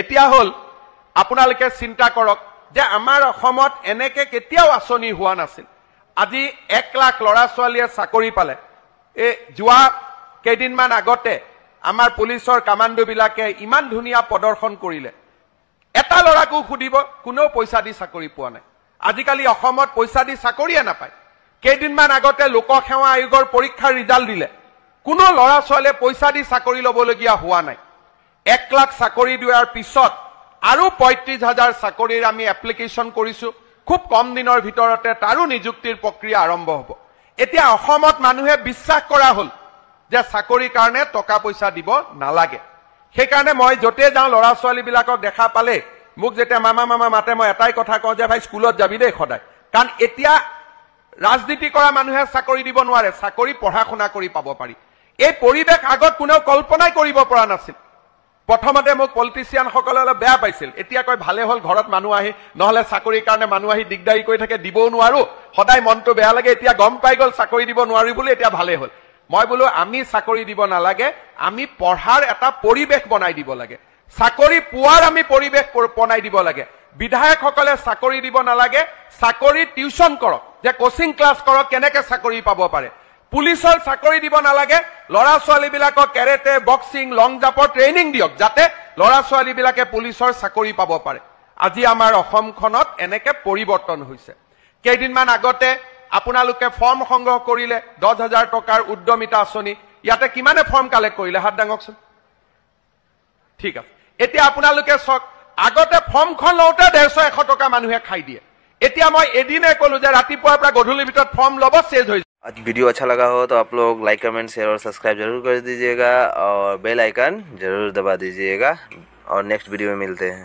এতিয়া হল আপোনালোকে চিন্তা কৰক যে আমাৰ অসমত এনেকে কেতিয়াও আঁচনি হোৱা নাছিল আজি 1 লাখ ল'ৰা ছোৱালীয়ে চাকৰি পালে এই যোৱা কেইদিনমান আগতে আমাৰ পুলিচৰ কামাণ্ডো বিলাকে ইমান ধুনীয়া প্ৰদৰ্শন কৰিলে এটা ল'ৰাকো খুদিব কোনো পইচা দি চাকৰি পোৱা নাই আজিকালি অসমত পইচা দি চাকৰিয়ে নাপায় কেইদিনমান আগতে লোকসেৱা আয়োগৰ পৰীক্ষাৰ ৰিজাল্ট দিলে কোনো ল'ৰা ছোৱালীয়ে পইচা দি চাকৰি ল'বলগীয়া হোৱা নাই 1 লাখ চাকৰি দিয়াৰ পিছত আৰু ৩৫,০০০ চাকৰিৰ আমি এপ্লিকেশ্যন কৰিছো খুব কম দিনৰ ভিতৰতে তাৰো নিযুক্তিৰ প্ৰক্ৰিয়া আৰম্ভ হ'ব এতিয়া অসমত মানুহে বিশ্বাস কৰা হল যে চাকৰিৰ কাৰণে টকা পইচা দিব নালাগে সেইকাৰণে মই যতে যাওঁ ল'ৰা ছোৱালী বিলাকক দেখা পালে মোক যেতিয়া মামা মামা মাতে মই এটাই কথা কওঁ যে ভাই স্কুলত যাবি দেই সদায় কাৰণ এতিয়া ৰাজনীতি কৰা মানুহে চাকৰি দিব নোৱাৰে চাকৰি পঢ়া শুনা কৰি পাব পাৰি এই পৰিবেশ আগত কোনেও কল্পনাই কৰিব পৰা নাছিল প্ৰথমতে মোক পলিটিচিয়ান সকলে অলপ বেয়া পাইছিল এতিয়া কয় ভালে হল ঘৰত মানুহ আহি নহলে চাকৰিৰ কাৰণে মানুহ আহি দিগদাৰি কৰি থাকে দিবও নোৱাৰো সদায় মনটো বেয়া লাগে এতিয়া গম পাই গল চাকৰি দিব নোৱাৰি বুলি এতিয়া ভালে হল মই বলো আমি চাকৰি দিব নালাগে আমি পঢ়াৰ এটা পৰিবেশ বনাই দিব লাগে চাকৰি পোৱাৰ আমি পৰিবেশ বনাই দিব লাগে বিধায়কসকলে চাকৰি দিব নালাগে চাকৰি টিউচন কৰক যে কোচিং ক্লাছ কৰক কেনেকে চাকৰি পাব পাৰে পুলিচৰ চাকৰি দিব নালাগে ল'ৰা ছোৱালী বিলাকক কেৰেটে বক্সিং লং জাম্পৰ ট্ৰেইনিং দিয়ক যাতে ল'ৰা ছোৱালী বিলাকে পুলিচৰ চাকৰি পাব পাৰে আজি আমাৰ অসমখনত এনেকে পৰিৱৰ্তন হৈছে কেইদিনমান আগতে আপোনালোকে ফৰ্ম সংগ্ৰহ কৰিলে 10,000 টকাৰ উদ্যমিতা আঁচনি ইয়াতে কিমানে ফৰ্ম কালেক্ট কৰিলে হাত দাঙকচোন ঠিক আছে এতিয়া আপোনালোকে চক আগতে ফৰ্মখন লওঁতে 150-100 টকা মানুহে খাই দিয়ে এতিয়া মই এদিনে কলো যে ৰাতিপুৱাৰ পৰা গধূলিৰ ভিতৰত ফৰ্ম ল'ব চেজ হৈ आज वीडियो अच्छा लगा हो तो आप लोग लाइक कमेंट शेयर और सब्सक्राइब जरूर कर दीजिएगा और बेल आइकन जरूर दबा दीजिएगा और नेक्स्ट वीडियो में मिलते हैं।